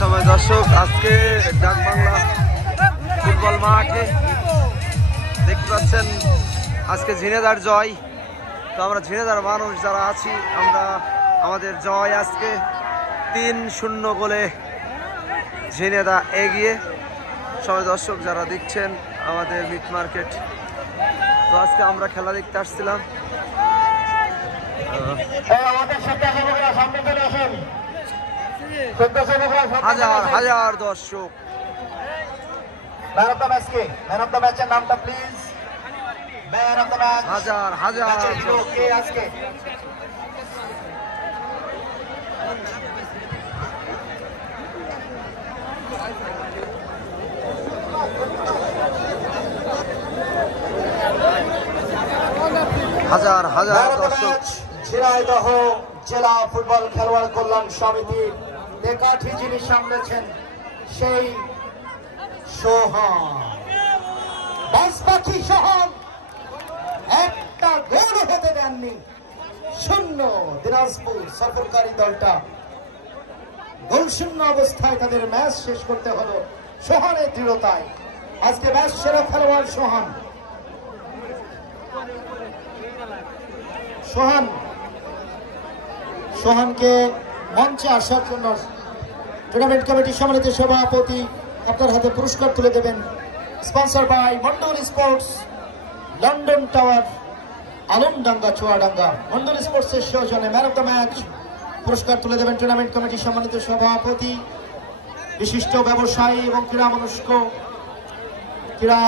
সময় দর্শক, আজকে ডাকবাংলা ফুটবল মাঠে দেখতে পাচ্ছেন আজকে ঝিনেদার জয়। তো আমরা ঝিনেদার মানুষ যারা আছি, আমরা আমাদের জয় আজকে ৩-০ গোলে ঝিনেদা এগিয়ে। সময় দর্শক যারা দেখছেন আমাদের মিট মার্কেট, তো আজকে আমরা খেলা দেখতে আসছিলাম। হাজার হাজার দর্শক। Man of the match K? Man of the ম্যাচের নামটা please. Man of the match হাজার হাজার কে আজকে? হাজার হাজার দর্শক। ঝিনাইদহ জেলা ফুটবল খেলোয়াড় কল্যাণ সমিতির দেখাঠি যিনি সামলেছেন সেই সোহান। বাসপাখি সোহান একটা গোল হতে দেননি। 0 দিনাজপুর সফরকারী দলটা গোলশূন্য অবস্থায় তাদের ম্যাচ শেষ করতে হলো সোহানের দৃঢ়তায়। আজকে ম্যাচ সেরা খেলোয়াড় সোহান। সোহানকে মঞ্চে আসার জন্য টুর্নামেন্ট কমিটির সম্মানিত সভাপতি আপনার হাতে পুরস্কার তুলে দেবেন। Sponsor by Mondal sports, London tower, Alamdanga, Chuadanga. Mondal স্পোর্টসের সৌজন্যে ম্যান অফ দ্য ম্যাচ পুরস্কার তুলে দেবেন টুর্নামেন্ট কমিটির সম্মানিত সভাপতি, বিশিষ্ট ব্যবসায়ী এবং ক্রীড়া মনস্ক, ক্রীড়া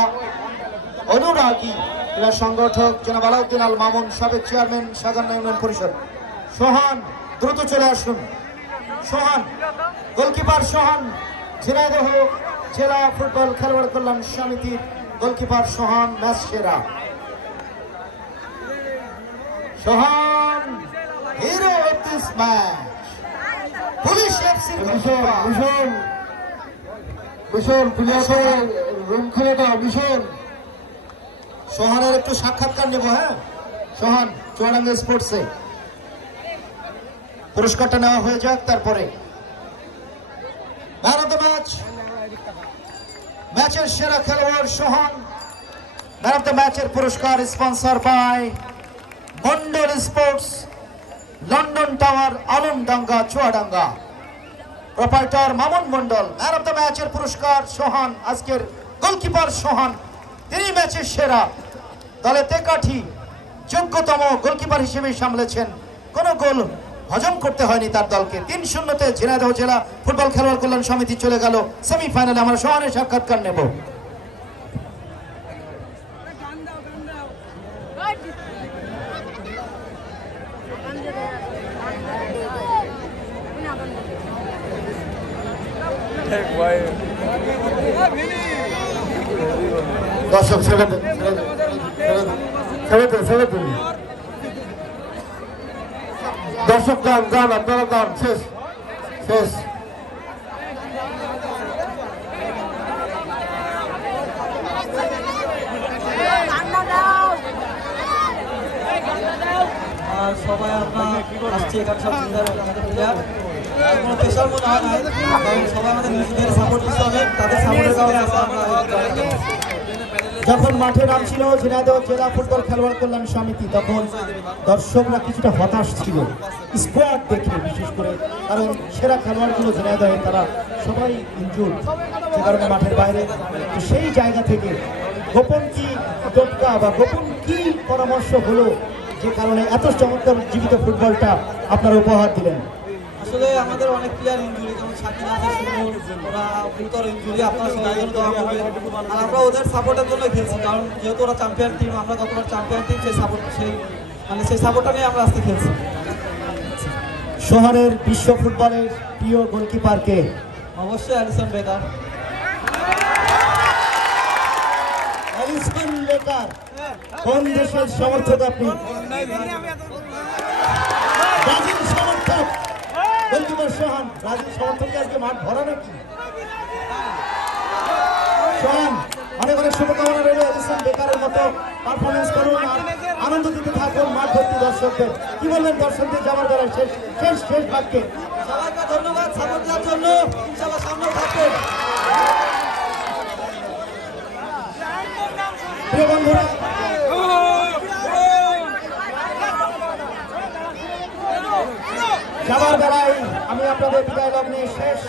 অনুরাগী, ক্রীড়া সংগঠক জনাব আলাউদ্দিন আল মামুন, সাবেক চেয়ারম্যান সাধারণ ইউনিয়ন পরিষদ। সোহান দ্রুত চলে আসুন। সোহান, গোলকিপার সোহান, ঝিনাইদহ জেলা ফুটবল খেলোয়াড় কল্যাণ সমিতির গোলকিপার সোহান ম্যাচ সেরা। Sohan hero of this match. Police FC ভীষণ রুম খুলে দাও। ভীষণ সোহানের একটু সাক্ষাৎকার নেব। হ্যাঁ সোহান, চুয়াডাঙ্গা স্পোর্টসে পুরস্কারটা নেওয়া হয়ে যাক, তারপরে ম্যান অফ দ্য ম্যাচ, ম্যাচের সেরা খেলোয়াড় সোহান। ম্যান অফ দ্য ম্যাচের পুরস্কার sponsor by Mondal sports, London tower, Alamdanga, Chuadanga. Proprietor Mamun Mondal. Man of the ম্যাচের পুরস্কার সোহান। আজকের গোলকিপার সোহান, তিনি ম্যাচের সেরা। দলে তেকাঠি যোগ্যতম গোলকিপার হিসেবে সামলেছেন। কোন গোল হজম করতে হয়নি তার দলকে। ৩-০-তে ঝিনাইদহ জেলা ফুটবল খেলোয়াড় কল্যাণ সমিতি চলে গেল সেমিফাইনালে। আমরা সোহানের সাক্ষাৎকার নেব। দর্শক ছেড়ে দেন, দর্শক যান যান, আপনারা যান। শেষ শেষ। সবাই আমরা আসছি এখানে, সব আমাদের প্লেয়ার কোনো প্রেশার মনে হয় না, কারণ সবাই আমাদের নিজেদের সাপোর্ট দিতে হবে, তাদের সাপোর্টের কারণে যখন মাঠে নামছিল ঝিনাইদহ জেলা ফুটবল খেলোয়াড় কল্যাণ সমিতি, তখন দর্শকরা কিছুটা হতাশ ছিল স্কোয়াড দেখে, বিশেষ করে কারণ সেরা খেলোয়াড়গুলো ঝিনাইদহের তারা সবাই ইনজুর্ড, যে কারণে মাঠের বাইরে। তো সেই জায়গা থেকে গোপন কি টোটকা বা গোপন কি পরামর্শ হলো যে কারণে এত চমৎকার জীবিত ফুটবলটা আপনারা উপহার দিলেন? আসলে আমাদের অনেক প্লেয়ার ইনজুরি, যেমন শাকিল আছে, ওরা গুরুতর ইনজুরি, আপনারা সবাই জন্য দোয়া করবেন। আর আমরা ওদের সাপোর্টের জন্য খেলছি, কারণ যেহেতু ওরা চ্যাম্পিয়ন টিম, আমরা যতটা চ্যাম্পিয়ন টিম, সেই সাপোর্ট সেই সাপোর্টটা নিয়ে আমরা আজকে খেলছি। শহরের বিশ্ব ফুটবলের প্রিয় গোলকিপার কে? অবশ্যই অ্যালিসন বেকার। অ্যালিসন বেকার কোন দেশের সমর্থক আপনি? ব্রাজিল সমর্থক গোলকিপার সোহান। ব্রাজিল সমর্থককে আজকে মাঠ ভরা নাকি? সোহান, অনেক অনেক শুভকামনা রইল। অ্যালিসন বেকারের মতো পারফরমেন্স করুন, আনন্দ দিতে থাকুন মাঠ ভর্তি দর্শকদের। কি বলবেন দর্শকদের যাওয়ার বেলায় শেষ শেষ শেষ বাক্যে? সবাইকে ধন্যবাদ সাপোর্ট দেওয়ার জন্য। প্রিয় বন্ধুরা, যাবার বেলায় আমি আপনাদের বিদায় লগ্নে শেষ